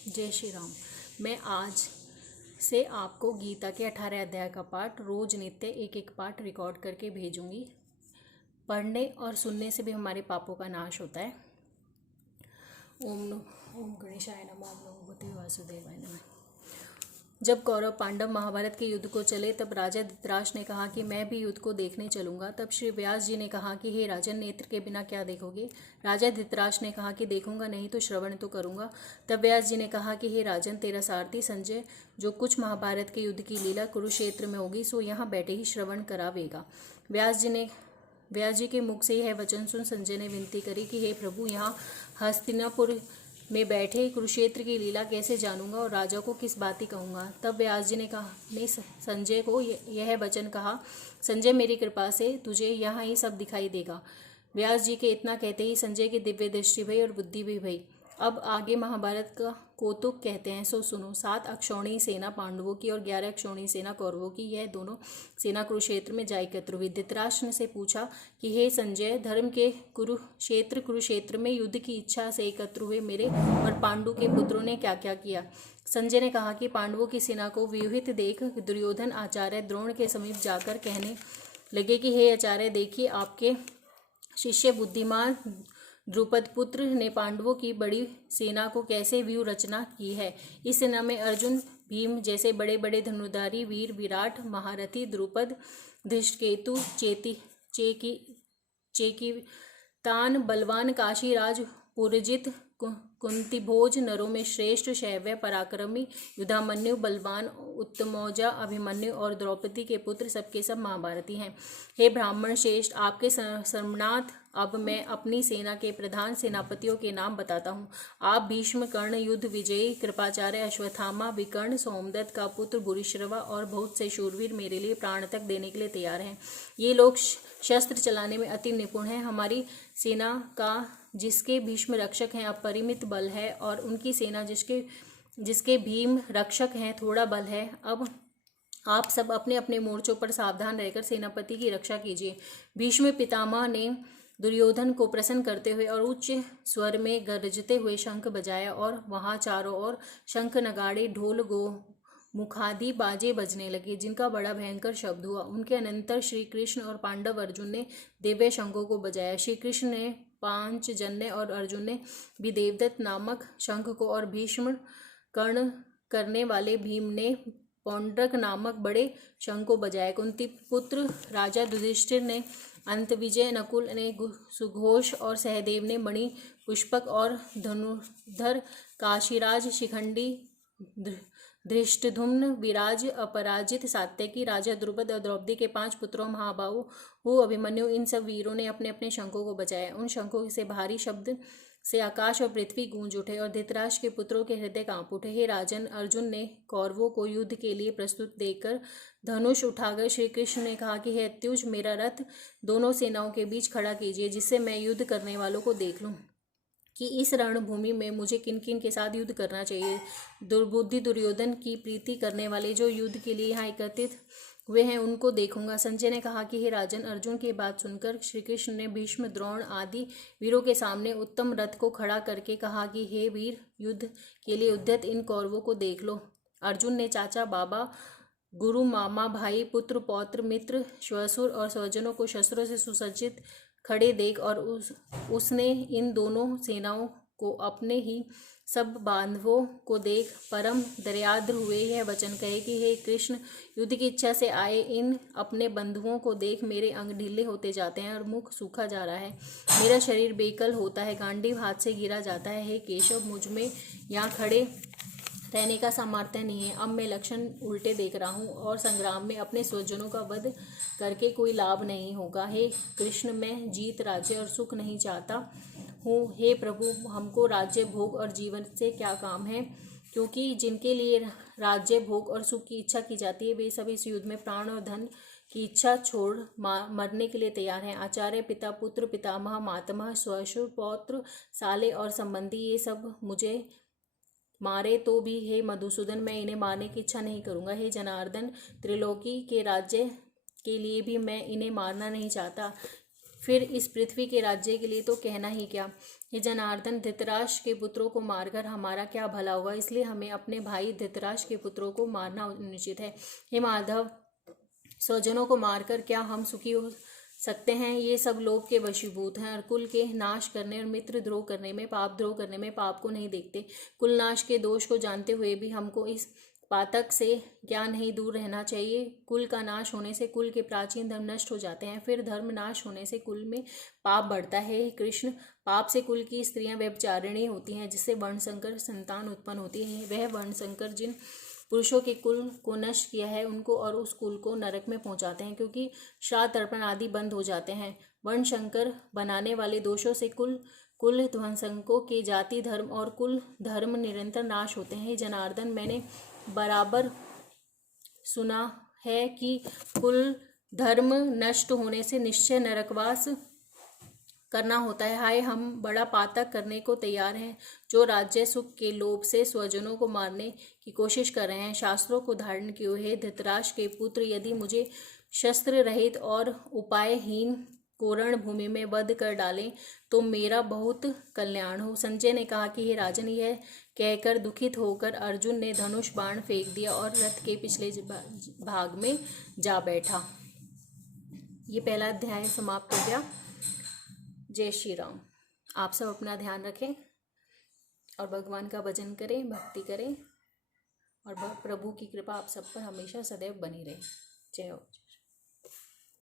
जय श्री राम। मैं आज से आपको गीता के 18 अध्याय का पाठ रोज नित्य एक एक पाठ रिकॉर्ड करके भेजूंगी। पढ़ने और सुनने से भी हमारे पापों का नाश होता है। ओम गणेशाय नमः। ओम नमो भगवते वासुदेवाय नमः। जब कौरव पांडव महाभारत के युद्ध को चले तब राजा धृतराष्ट्र ने कहा कि मैं भी युद्ध को देखने चलूंगा। तब श्री व्यास जी ने कहा कि हे राजन, नेत्र के बिना क्या देखोगे। राजा धृतराष्ट्र ने कहा कि देखूंगा नहीं तो श्रवण तो करूंगा। तब व्यास जी ने कहा कि हे राजन, तेरा सारथी संजय जो कुछ महाभारत के युद्ध की लीला कुरुक्षेत्र में होगी सो यहाँ बैठे ही श्रवण करावेगा। व्यास जी के मुख से यह वचन सुन संजय ने विनती करी कि हे प्रभु, यहाँ हस्तिनापुर में बैठे कुरुक्षेत्र की लीला कैसे जानूंगा और राजा को किस बात ही कहूँगा। तब व्यास जी ने संजय को यह वचन कहा, संजय, मेरी कृपा से तुझे यहाँ ही सब दिखाई देगा। व्यास जी के इतना कहते ही संजय की दिव्य दृष्टि भई और बुद्धि भी भई। अब आगे महाभारत का कौतुक कहते हैं, सो सुनो। 7 अक्षौणी सेना पांडवों की और 11 अक्षौणी सेना कौरवों की, यह दोनों सेना कुरुक्षेत्र में जा एकत्र हुई। धृतराष्ट्र से पूछा कि हे संजय, धर्म के कुरुक्षेत्र में युद्ध की इच्छा से एकत्र हुए मेरे और पांडु के पुत्रों ने क्या क्या किया। संजय ने कहा कि पांडवों की सेना को व्यूहित देख दुर्योधन आचार्य द्रोण के समीप जाकर कहने लगे कि हे आचार्य, देखिए आपके शिष्य बुद्धिमान द्रुपद पुत्र ने पांडवों की बड़ी सेना को कैसे व्यूह रचना की है। इस सेना में अर्जुन, भीम जैसे बड़े बड़े धनुर्धारी वीर, विराट, महारथी, द्रुपद, धृष्टकेतु, चेकितान, बलवान, काशीराज, पुरजित, कुंतीभोज, नरों में श्रेष्ठ, शैव्य, पराक्रमी, युधामन्यु, बलवान, उत्तमौजा, अभिमन्यु और द्रौपदी के पुत्र सबके सब महाभारती हैं। हे ब्राह्मण श्रेष्ठ, आपके सर्वनाथ, अब मैं अपनी सेना के प्रधान सेनापतियों के नाम बताता हूँ। आप भीष्म, कर्ण, युद्ध विजयी, कृपाचार्य, अश्वत्थामा, विकर्ण, सोमदत्त का पुत्र भूरिश्रवा और बहुत से शूरवीर मेरे लिए प्राण तक देने के लिए तैयार हैं। ये लोग शस्त्र चलाने में अति निपुण हैं। हमारी सेना का जिसके भीष्म रक्षक हैं अपरिमित बल है और उनकी सेना जिसके भीम रक्षक हैं थोड़ा बल है। अब आप सब अपने अपने मोर्चों पर सावधान रहकर सेनापति की रक्षा कीजिए। भीष्म पितामह ने दुर्योधन को प्रसन्न करते हुए और उच्च स्वर में गरजते हुए शंख बजाया और वहां चारों ओर शंख, नगाड़े, ढोल, मुखादि बाजे बजने लगे, जिनका बड़ा भयंकर शब्द हुआ। उनके अनंतर श्री कृष्ण और पांडव अर्जुन ने दिव्य शंखों को बजाया। श्री कृष्ण ने पांचजन्य और अर्जुन ने भी देवदत्त नामक शंख को और भीष्म, कर्ण करने वाले भीम ने पौंड्रक नामक बड़े शंख को बजाया। कुंती पुत्र राजा युधिष्ठिर ने अंतविजय, नकुल ने सुघोष और सहदेव ने मणि पुष्पक और धनुर्धर, काशीराज, शिखंडी, धृष्टद्युम्न, विराज, अपराजित, सात्यकी, राजा द्रुपद और द्रौपदी के 5 पुत्रों, महाबाहु अभिमन्यु, इन सब वीरों ने अपने अपने शंखों को बजाया। उन शंखों से भारी शब्द से आकाश और पृथ्वी गूंज उठे और धृतराष्ट्र के पुत्रों के हृदय कांप उठे। हे राजन, अर्जुन ने कौरवों को युद्ध के लिए प्रस्तुत देखकर धनुष उठाकर श्री कृष्ण ने कहा कि हे अत्युज, मेरा रथ दोनों सेनाओं के बीच खड़ा कीजिए, जिससे मैं युद्ध करने वालों को देख लूं कि इस रणभूमि में मुझे किन किन के साथ युद्ध करना चाहिए। दुर्बुद्धि दुर्योधन की प्रीति करने वाले जो युद्ध के लिए यहाँ एकत्रित हुए हैं उनको देखूंगा। संजय ने कहा कि हे राजन, अर्जुन की बात सुनकर श्री कृष्ण ने भीष्म, द्रोण आदि वीरों के सामने उत्तम रथ को खड़ा करके कहा कि हे वीर, युद्ध के लिए उद्यत इन कौरवों को देख लो। अर्जुन ने चाचा, बाबा, गुरु, मामा, भाई, पुत्र, पौत्र, मित्र, श्वशुर और स्वजनों को शस्त्रों से सुसज्जित खड़े देख और उसने इन दोनों सेनाओं को अपने ही सब बांधवों को देख परम दयाद्र हुए यह वचन कहे कि हे कृष्ण, युद्ध की इच्छा से आए इन अपने बंधुओं को देख मेरे अंग ढीले होते जाते हैं और मुख सूखा जा रहा है। मेरा शरीर बेकल होता है, गांडीव हाथ से गिरा जाता है। हे केशव, मुझ में यहाँ खड़े रहने का सामर्थ्य नहीं है। अब मैं लक्षण उल्टे देख रहा हूँ और संग्राम में अपने स्वजनों का वध करके कोई लाभ नहीं होगा। हे कृष्ण, मैं जीत, राज्य और सुख नहीं चाहता हूँ। हे प्रभु, हमको राज्य, भोग और जीवन से क्या काम है, क्योंकि जिनके लिए राज्य, भोग और सुख की इच्छा की जाती है वे सब इस युद्ध में प्राण और धन की इच्छा छोड़ मरने के लिए तैयार हैं। आचार्य, पिता, पुत्र, पितामह, मातामह, श्वशुर, पौत्र, साले और संबंधी, ये सब मुझे मारे तो भी हे मधुसूदन, मैं इन्हें मारने की इच्छा नहीं करूँगा। हे जनार्दन, त्रिलोकी के राज्य के लिए भी मैं इन्हें मारना नहीं चाहता। फिर इस पृथ्वी के राज्य के लिए तो कहना ही क्या। ये जनार्दन, धृतराष्ट्र के पुत्रों को मारकर हमारा क्या भला होगा, इसलिए हमें अपने भाई धृतराष्ट्र के पुत्रों को मारना अनुचित है। हे माधव, स्वजनों को मारकर क्या हम सुखी हो सकते हैं। ये सब लोभ के वशीभूत हैं और कुल के नाश करने और मित्र द्रोह करने में, पाप द्रोह करने में पाप को नहीं देखते। कुल नाश के दोष को जानते हुए भी हमको इस पातक से क्या नहीं दूर रहना चाहिए। कुल का नाश होने से कुल के प्राचीन धर्म नष्ट हो जाते हैं, फिर धर्म नाश होने से कुल में पाप बढ़ता है। हे कृष्ण, पाप से कुल की स्त्रियां व्यभिचारिणी होती हैं, जिससे वर्णशंकर संतान उत्पन्न होती है। वह वर्णशंकर जिन पुरुषों के कुल को नष्ट किया है उनको और उस कुल को नरक में पहुंचाते हैं, क्योंकि श्राद्ध तर्पण आदि बंद हो जाते हैं। वर्णशंकर बनाने वाले दोषों से कुल ध्वंसकों के जाति धर्म और कुल धर्म निरंतर नाश होते हैं। जनार्दन, मैंने बराबर सुना है कि कुल धर्म नष्ट होने से निश्चय नरकवास करना होता है। हाय, हम बड़ा पातक करने को तैयार हैं, जो राज्य सुख के लोभ से स्वजनों को मारने की कोशिश कर रहे हैं। शास्त्रों को धारण किए हुए धृतराष्ट्र के पुत्र यदि मुझे शस्त्र रहित और उपायहीन कोरण भूमि में वध कर डालें तो मेरा बहुत कल्याण हो। संजय ने कहा कि हे राजन, यह कहकर दुखित होकर अर्जुन ने धनुष बाण फेंक दिया और रथ के पिछले भाग में जा बैठा। ये पहला अध्याय समाप्त हो गया। जय श्री राम। आप सब अपना ध्यान रखें और भगवान का भजन करें, भक्ति करें और प्रभु की कृपा आप सब पर हमेशा सदैव बनी रहे। जय हो।